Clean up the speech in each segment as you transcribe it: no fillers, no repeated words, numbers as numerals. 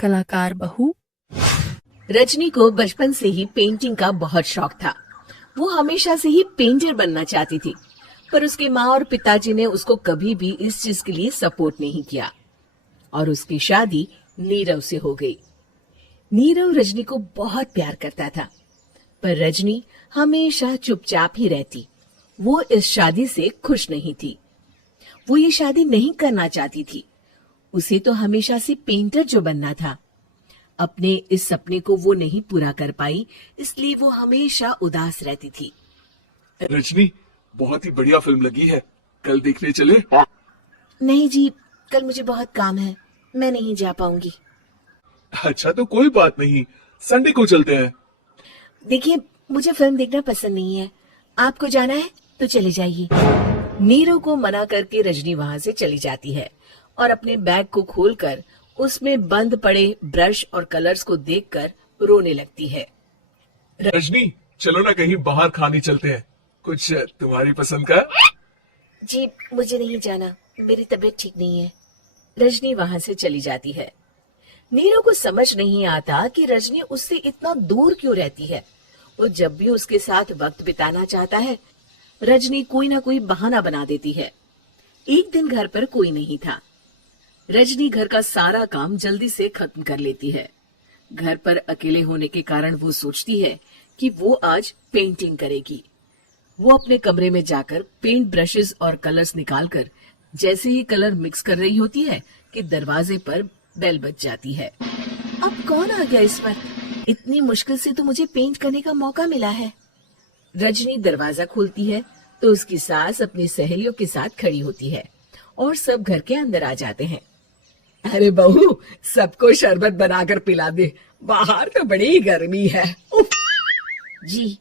कलाकार बहू। रजनी को बचपन से ही पेंटिंग का बहुत शौक था। वो हमेशा से ही पेंटर बनना चाहती थी, पर उसके माँ और पिताजी ने उसको कभी भी इस चीज के लिए सपोर्ट नहीं किया और उसकी शादी नीरव से हो गई। नीरव रजनी को बहुत प्यार करता था, पर रजनी हमेशा चुपचाप ही रहती। वो इस शादी से खुश नहीं थी। वो ये शादी नहीं करना चाहती थी। उसे तो हमेशा से पेंटर जो बनना था। अपने इस सपने को वो नहीं पूरा कर पाई, इसलिए वो हमेशा उदास रहती थी। रजनी, बहुत ही बढ़िया फिल्म लगी है, कल देखने चले? नहीं जी, कल मुझे बहुत काम है, मैं नहीं जा पाऊंगी। अच्छा तो कोई बात नहीं, संडे को चलते हैं। देखिए, मुझे फिल्म देखना पसंद नहीं है। आपको जाना है तो चले जाइए। नीरव को मना करके रजनी वहां से चली जाती है और अपने बैग को खोलकर उसमें बंद पड़े ब्रश और कलर्स को देखकर रोने लगती है। रजनी, चलो ना कहीं बाहर खाने चलते हैं, कुछ तुम्हारी पसंद का। जी, मुझे नहीं जाना, मेरी तबीयत ठीक नहीं है। रजनी वहां से चली जाती है। नीरव को समझ नहीं आता कि रजनी उससे इतना दूर क्यों रहती है। वो जब भी उसके साथ वक्त बिताना चाहता है, रजनी कोई ना कोई बहाना बना देती है। एक दिन घर पर कोई नहीं था। रजनी घर का सारा काम जल्दी से खत्म कर लेती है। घर पर अकेले होने के कारण वो सोचती है कि वो आज पेंटिंग करेगी। वो अपने कमरे में जाकर पेंट ब्रशेस और कलर्स निकालकर जैसे ही कलर मिक्स कर रही होती है कि दरवाजे पर बेल बज जाती है। अब कौन आ गया इस वक्त? इतनी मुश्किल से तो मुझे पेंट करने का मौका मिला है। रजनी दरवाजा खोलती है तो उसकी सास अपनी सहेलियों के साथ खड़ी होती है और सब घर के अंदर आ जाते हैं। अरे बहू, सबको शरबत बनाकर पिला दे, बाहर तो बड़ी गर्मी है। उफ। जी।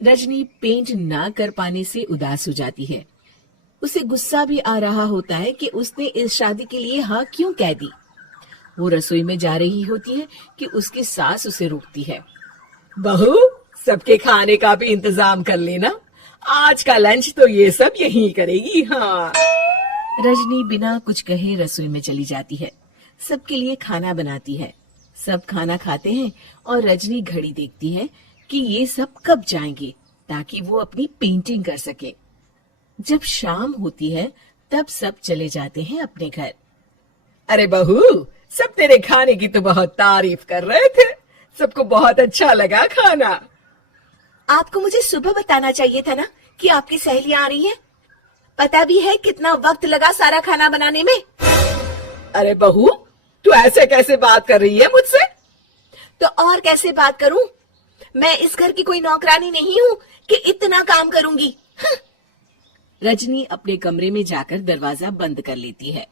रजनी पेंट ना कर पाने से उदास हो जाती है। उसे गुस्सा भी आ रहा होता है कि उसने इस शादी के लिए हाँ क्यों कह दी। वो रसोई में जा रही होती है कि उसकी सास उसे रोकती है। बहू, सबके खाने का भी इंतजाम कर लेना, आज का लंच तो ये सब यही करेगी। हाँ। रजनी बिना कुछ कहे रसोई में चली जाती है। सबके लिए खाना बनाती है। सब खाना खाते हैं और रजनी घड़ी देखती है कि ये सब कब जाएंगे ताकि वो अपनी पेंटिंग कर सके। जब शाम होती है तब सब चले जाते हैं अपने घर। अरे बहू, सब तेरे खाने की तो बहुत तारीफ कर रहे थे, सबको बहुत अच्छा लगा खाना। आपको मुझे सुबह बताना चाहिए था ना कि आपकी सहेलियां आ रही हैं। पता भी है कितना वक्त लगा सारा खाना बनाने में। अरे बहू, तू ऐसे कैसे बात कर रही है मुझसे? तो और कैसे बात करूं? मैं इस घर की कोई नौकरानी नहीं हूं कि इतना काम करूंगी। रजनी अपने कमरे में जाकर दरवाजा बंद कर लेती है।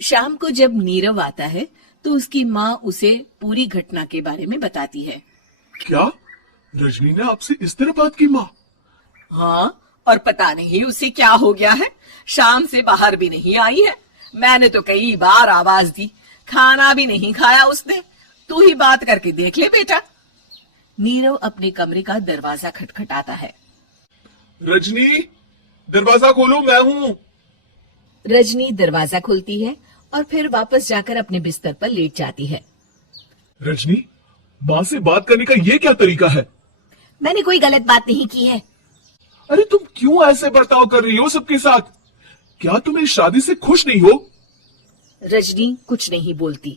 शाम को जब नीरव आता है तो उसकी माँ उसे पूरी घटना के बारे में बताती है। क्या रजनी ने आपसे इस तरह बात की माँ? हाँ, और पता नहीं उसे क्या हो गया है, शाम से बाहर भी नहीं आई है। मैंने तो कई बार आवाज दी, खाना भी नहीं खाया उसने। तू ही बात करके देख ले बेटा। नीरव अपने कमरे का दरवाजा खटखटाता है। रजनी, दरवाजा खोलो, मैं हूँ। रजनी दरवाजा खोलती है और फिर वापस जाकर अपने बिस्तर पर लेट जाती है। रजनी, माँ से बात करने का ये क्या तरीका है? मैंने कोई गलत बात नहीं की है। अरे तुम क्यों ऐसे बर्ताव कर रही हो सबके साथ? क्या तुम इस शादी से खुश नहीं हो? रजनी कुछ नहीं बोलती।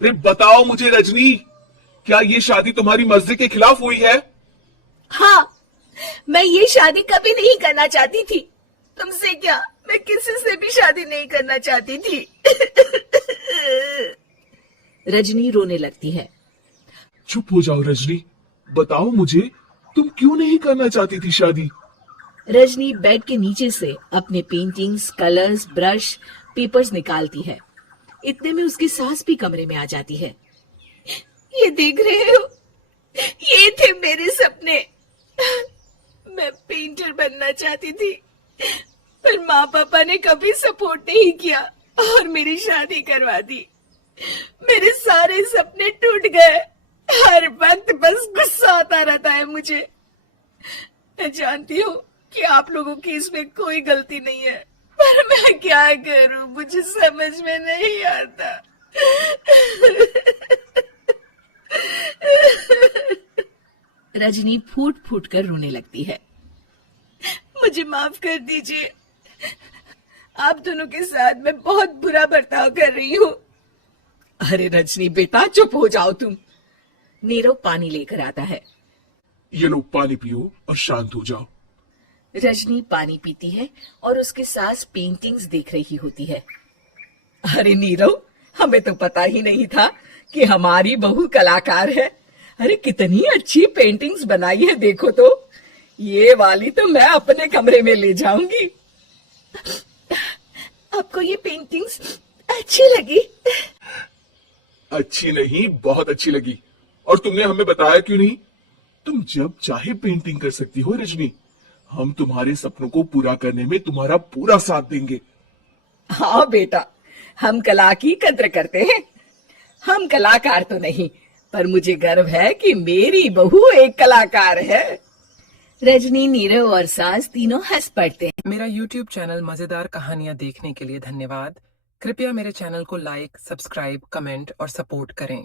अरे बताओ मुझे रजनी, क्या ये शादी तुम्हारी मर्जी के खिलाफ हुई है? हाँ, मैं ये शादी कभी नहीं करना चाहती थी। तुमसे क्या, मैं किसी से भी शादी नहीं करना चाहती थी। रजनी रोने लगती है। चुप हो जाओ रजनी, बताओ मुझे, तुम क्यों नहीं करना चाहती थी शादी? रजनी बेड के नीचे से अपने पेंटिंग्स, कलर्स, ब्रश, पेपर्स निकालती है। इतने में उसकी सास भी कमरे में आ जाती है। ये देख रहे हो, ये थे मेरे सपने। मैं पेंटर बनना चाहती थी, पर माँ पापा ने कभी सपोर्ट नहीं किया और मेरी शादी करवा दी। मेरे सारे सपने टूट गए। हर वक्त बस गुस्सा आता रहता है मुझे। मैं जानती हूँ कि आप लोगों की इसमें कोई गलती नहीं है, पर मैं क्या करूं, मुझे समझ में नहीं आता। रजनी फूट फूट कर रोने लगती है। मुझे माफ कर दीजिए, आप दोनों के साथ मैं बहुत बुरा बर्ताव कर रही हूँ। अरे रजनी बेटा, चुप हो जाओ तुम। नीरव पानी लेकर आता है। ये लो पानी पियो और शांत हो जाओ। रजनी पानी पीती है और उसके सास पेंटिंग्स देख रही होती है। अरे नीरव, हमें तो पता ही नहीं था कि हमारी बहू कलाकार है। अरे कितनी अच्छी पेंटिंग्स बनाई है, देखो तो। ये वाली तो मैं अपने कमरे में ले जाऊंगी। आपको ये पेंटिंग्स अच्छी लगी? अच्छी नहीं, बहुत अच्छी लगी। और तुमने हमें बताया क्यों नहीं? तुम जब चाहे पेंटिंग कर सकती हो रजनी। हम तुम्हारे सपनों को पूरा करने में तुम्हारा पूरा साथ देंगे। हाँ बेटा, हम कला की कद्र करते हैं। हम कलाकार तो नहीं, पर मुझे गर्व है कि मेरी बहू एक कलाकार है। रजनी, नीरव और सास तीनों हंस पड़ते हैं। मेरा YouTube चैनल मजेदार कहानियां देखने के लिए धन्यवाद। कृपया मेरे चैनल को लाइक, सब्सक्राइब, कमेंट और सपोर्ट करें।